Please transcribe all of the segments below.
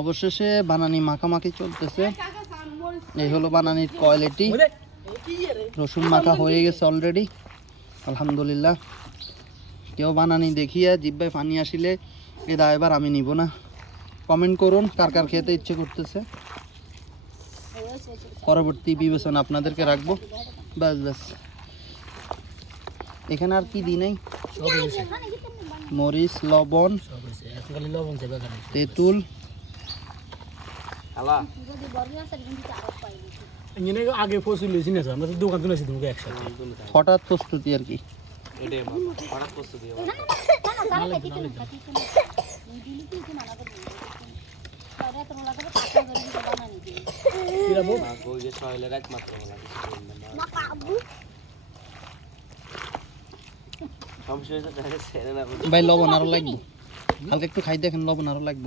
অবশেষে বানানি মাখামাখি চলতেছে। এই হলো বানানির কোয়ালিটি রসুন মাখা হয়ে গেছে অলরেডি আলহামদুলিল্লাহ। কেউ বানানি দেখিয়ে জিব্বায় পানি আসিলে এ দায়বার আমি নিব না। কমেন্ট করুন কার কার খেতে ইচ্ছে করতেছে। পরবর্তী বিবেচনা আপনাদেরকে রাখব। ব্যাস ব্যাস। এখানে আর কি দিই নাই? মরিচ লবণ তেঁতুল আগে ফসল লইছি না আমরা তো দোকান তুলেছি তোমাকে একসাথে। হঠাৎ প্রস্তুতি আর কি। কিরাবো ভাই লবণ আরও লাগবে। হালকা একটু খাই দেখেন লবণ আরও লাগবে।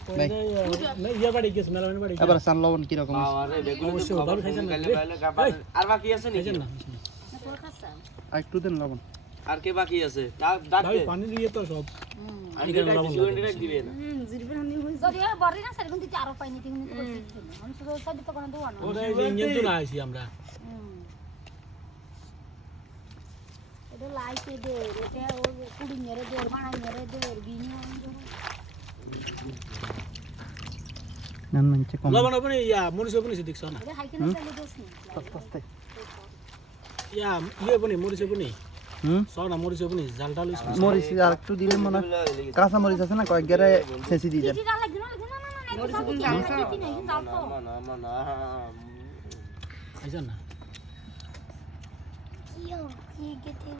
এবার সান লবণ কীরকম আর বাকি আছে? না আর একটু দেন লবণ। আর কে বাকি আছে পানি দিয়ে তো সব আমি ডাক দিছি ওখানে ডাক দিবে না ওটা এই না আইছি আমরা নেন মানছে কম লবণ আপনি ইয়া মরিচ আপনি দেখছ না আস্তে আস্তে ইয়া ইয়ে আপনি মরিচ আপনি হুম সব না মরিচ আপনি জালটা লইছ মরিচ আর একটু দিলে মনে কাঁচা মরিচ আছে না কয়েক গেরে ছেঁচি দিয়ে দেন না না না খাইছেন না